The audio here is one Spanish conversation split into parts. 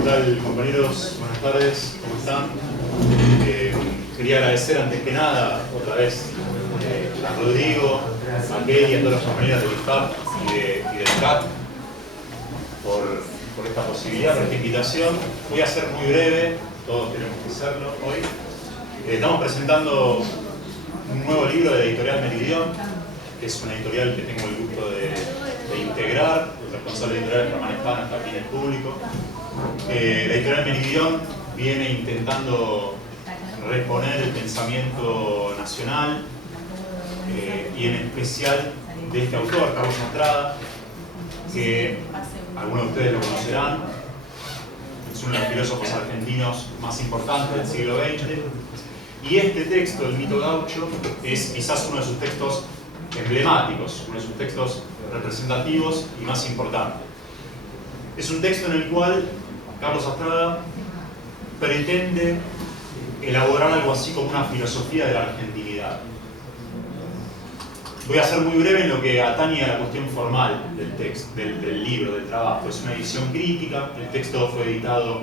¿Qué tal, compañeros? Buenas tardes, ¿cómo están? Quería agradecer antes que nada, otra vez, a Rodrigo, a Kelly y a todas las compañeras del IFAP y del CAT por esta posibilidad, por esta invitación. Voy a ser muy breve, todos tenemos que serlo hoy. Estamos presentando un nuevo libro de la editorial Meridión, que es una editorial que tengo el gusto de integrar. El responsable editorial es Germán Espana, está aquí en el público. La editorial Meridión viene intentando reponer el pensamiento nacional y en especial de este autor, Carlos Mastrada, que algunos de ustedes lo conocerán, es uno de los filósofos argentinos más importantes del siglo XX. Y este texto, El mito gaucho, es quizás uno de sus textos emblemáticos, uno de sus textos representativos y más importantes. Es un texto en el cual Carlos Mastrada pretende elaborar algo así como una filosofía de la argentinidad. Voy a ser muy breve en lo que atañe a la cuestión formal del libro, del trabajo. Es una edición crítica, el texto fue editado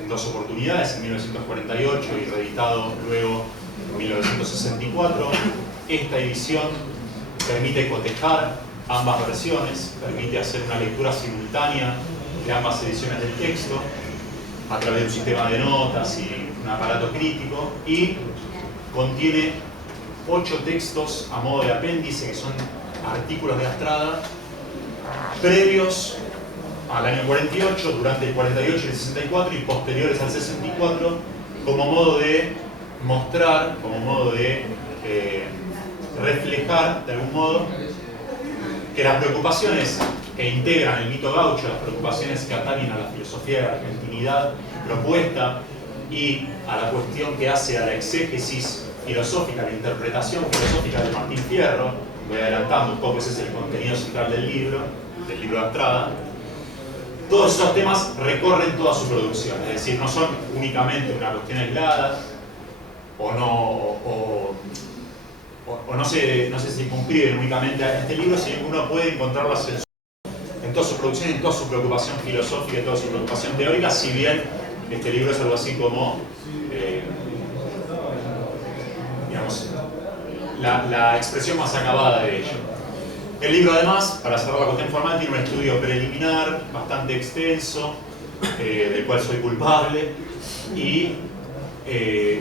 en dos oportunidades, en 1948 y reeditado luego en 1964. Esta edición permite cotejar ambas versiones, permite hacer una lectura simultánea de ambas ediciones del texto a través de un sistema de notas y un aparato crítico, y contiene 8 textos a modo de apéndice, que son artículos de Mastrada previos al año 48, durante el 48 y el 64 y posteriores al 64, como modo de mostrar, como modo de reflejar de algún modo que las preocupaciones que integran el mito gaucho, las preocupaciones que atañen a la filosofía de la argentinidad propuesta y a la cuestión que hace a la exégesis filosófica, la interpretación filosófica de Martín Fierro, voy adelantando un poco, ese es el contenido central del libro de Mastrada. Todos esos temas recorren toda su producción, es decir, no son únicamente una cuestión aislada o no se circunscriben únicamente a este libro, sino que uno puede encontrarlas en toda su producción, en toda su preocupación filosófica, en toda su preocupación teórica, si bien este libro es algo así como digamos, la expresión más acabada de ello. El libro, además, para cerrar la cuestión formal, tiene un estudio preliminar bastante extenso, del cual soy culpable, y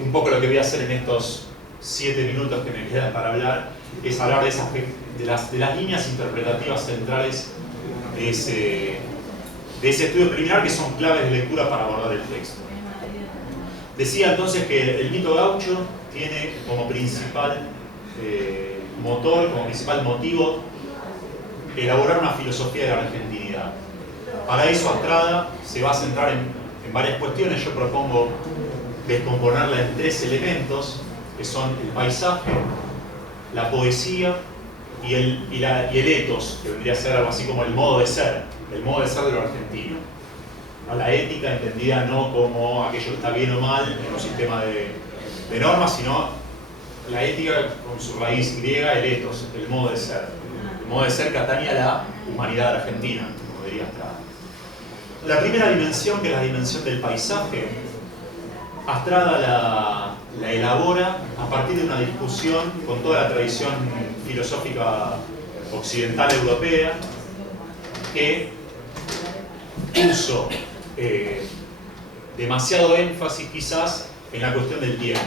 un poco lo que voy a hacer en estos 7 minutos que me quedan para hablar es hablar de las líneas interpretativas centrales de ese estudio preliminar, que son claves de lectura para abordar el texto. Decía entonces que el mito gaucho tiene como principal motor, como principal motivo, elaborar una filosofía de la argentinidad. Para eso Mastrada se va a centrar en varias cuestiones. Yo propongo descomponerla en 3 elementos, que son el paisaje, la poesía y el ethos, que vendría a ser algo así como el modo de ser de lo argentino. La ética entendida no como aquello que está bien o mal en un sistema de normas, sino la ética con su raíz griega, el ethos, el modo de ser. El modo de ser que atañe a la humanidad argentina, como diría Mastrada. La primera dimensión, que es la dimensión del paisaje, Mastrada la elabora a partir de una discusión con toda la tradición filosófica occidental europea, que puso demasiado énfasis quizás en la cuestión del tiempo,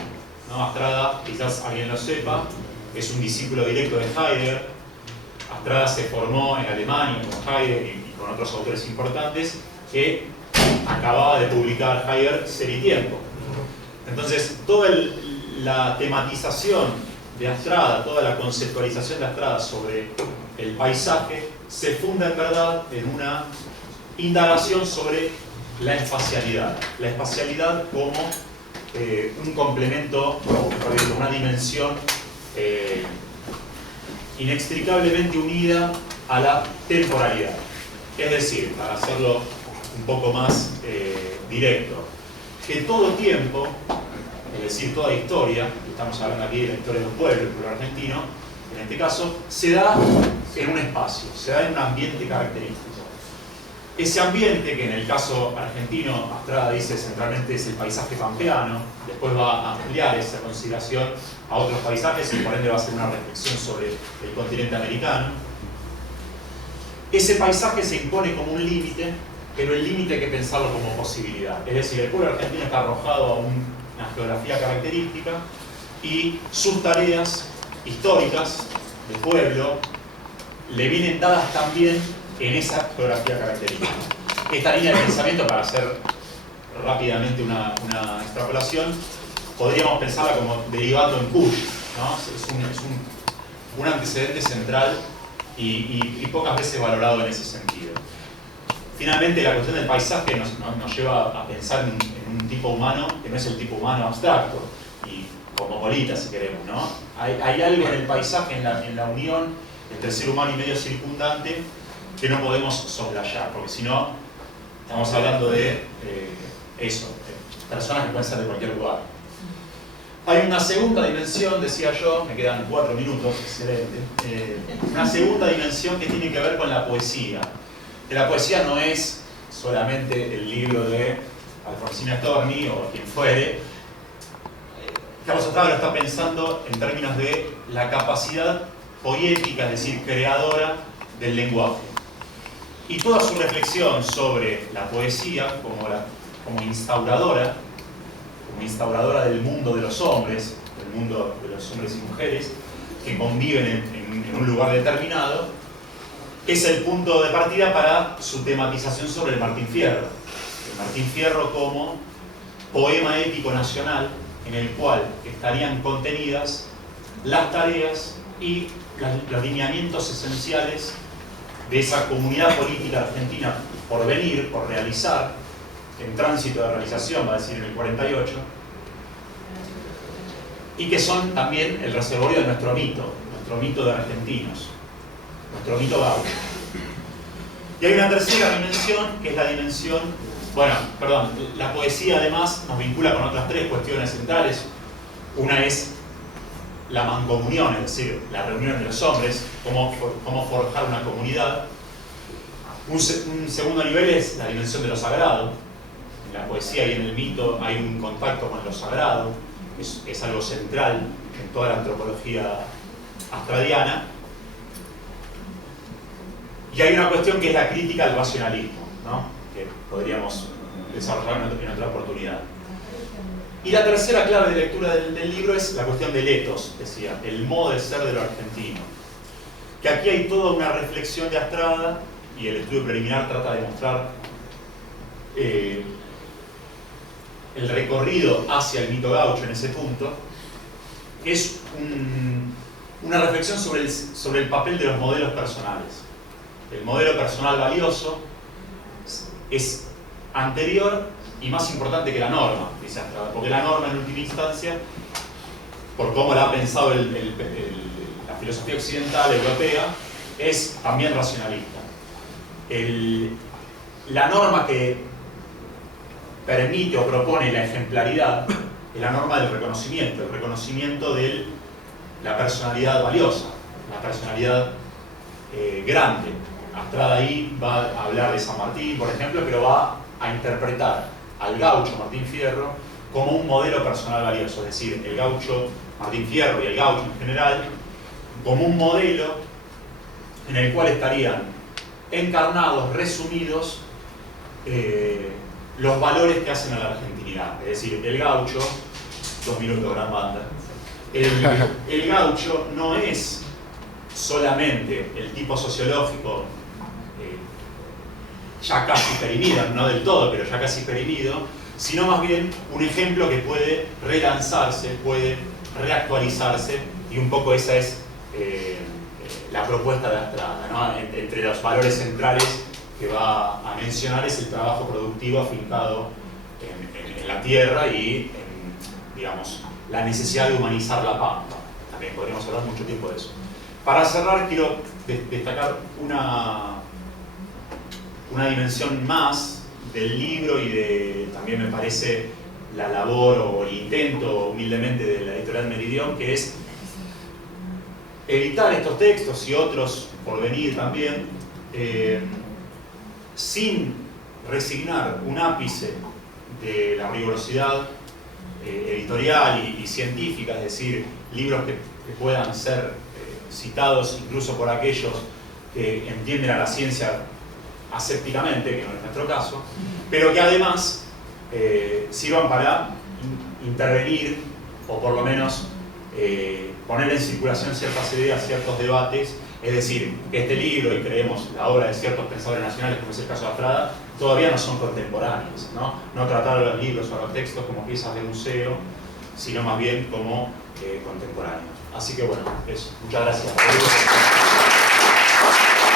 ¿no? Mastrada, quizás alguien lo sepa, es un discípulo directo de Heidegger. Mastrada se formó en Alemania con Heidegger y con otros autores importantes, que acababa de publicar Heidegger Ser y Tiempo. Entonces, toda la tematización de Mastrada, toda la conceptualización de Mastrada sobre el paisaje se funda en verdad en una indagación sobre la espacialidad como un complemento, una dimensión inextricablemente unida a la temporalidad. Es decir, para hacerlo un poco más directo, que todo tiempo, es decir, toda historia, estamos hablando aquí de la historia de un pueblo, el pueblo argentino, en este caso, se da en un espacio, se da en un ambiente característico. Ese ambiente, que en el caso argentino, Astrada dice centralmente es el paisaje pampeano, después va a ampliar esa consideración a otros paisajes y por ende va a hacer una reflexión sobre el continente americano. Ese paisaje se impone como un límite, pero el límite hay que pensarlo como posibilidad. Es decir, el pueblo argentino está arrojado a una geografía característica y sus tareas históricas de pueblo le vienen dadas también en esa geografía característica. Esta línea de pensamiento, para hacer rápidamente una extrapolación, podríamos pensarla como derivando en Kush, ¿no? Es un antecedente central y pocas veces valorado en ese sentido. Finalmente, la cuestión del paisaje nos lleva a pensar en un tipo humano que no es el tipo humano abstracto y cosmopolita, si queremos, ¿no? Hay algo en el paisaje, en la unión entre el ser humano y medio circundante, que no podemos soslayar, porque si no, estamos hablando de personas que pueden ser de cualquier lugar. Hay una segunda dimensión, decía yo, me quedan 4 minutos, excelente. Una segunda dimensión que tiene que ver con la poesía. Que la poesía no es solamente el libro de Alfonsina Storni o quien fuere. Carlos Astrada lo está pensando en términos de la capacidad poética, es decir, creadora del lenguaje. Y toda su reflexión sobre la poesía como instauradora del mundo de los hombres, del mundo de los hombres y mujeres que conviven en un lugar determinado, es el punto de partida para su tematización sobre el Martín Fierro. El Martín Fierro como poema épico nacional en el cual estarían contenidas las tareas y los lineamientos esenciales de esa comunidad política argentina por venir, por realizar, en tránsito de realización, va a decir en el 48, y que son también el reservorio de nuestro mito de argentinos, nuestro mito gaucho. Y hay una tercera dimensión, que es la dimensión, la poesía además nos vincula con otras 3 cuestiones centrales. Una es la mancomunión, es decir, la reunión de los hombres, cómo forjar una comunidad. Un segundo nivel es la dimensión de lo sagrado. En la poesía y en el mito hay un contacto con lo sagrado, es algo central en toda la antropología astradiana. Y hay una cuestión que es la crítica al racionalismo, ¿no? Que podríamos desarrollar en otra oportunidad. Y la tercera clave de lectura del libro es la cuestión del ethos, decía, el modo de ser de lo argentino. Que aquí hay toda una reflexión de Astrada, y el estudio preliminar trata de mostrar el recorrido hacia el mito gaucho en ese punto. Es una reflexión sobre el papel de los modelos personales. El modelo personal valioso es anterior y más importante que la norma, dice Astrada, porque la norma en última instancia, por cómo la ha pensado la filosofía occidental, europea, es también racionalista. La norma que permite o propone la ejemplaridad es la norma del reconocimiento, el reconocimiento de la personalidad valiosa, la personalidad grande. Astrada ahí va a hablar de San Martín, por ejemplo, pero va a interpretar al gaucho Martín Fierro como un modelo personal valioso, es decir, el gaucho Martín Fierro y el gaucho en general como un modelo en el cual estarían encarnados, resumidos, los valores que hacen a la argentinidad. Es decir, el gaucho, 2 minutos, gran banda, el gaucho no es solamente el tipo sociológico ya casi perimido, no del todo, pero ya casi perimido, sino más bien un ejemplo que puede relanzarse, puede reactualizarse, y un poco esa es la propuesta de Astrada, ¿no? Entre los valores centrales que va a mencionar es el trabajo productivo afincado en la tierra y digamos, la necesidad de humanizar la pampa. También podríamos hablar mucho tiempo de eso. Para cerrar, quiero destacar una dimensión más del libro y también me parece la labor o el intento humildemente de la editorial Meridión, que es editar estos textos y otros por venir también, sin resignar un ápice de la rigurosidad editorial y científica, es decir, libros que puedan ser citados incluso por aquellos que entienden a la ciencia asépticamente, que no es nuestro caso, pero que además sirvan para intervenir o por lo menos poner en circulación ciertas ideas, ciertos debates. Es decir, que este libro, y creemos la obra de ciertos pensadores nacionales, como es el caso de Astrada, todavía no son contemporáneos, ¿no? No tratar a los libros o a los textos como piezas de museo, sino más bien como contemporáneos. Así que bueno, eso. Muchas gracias.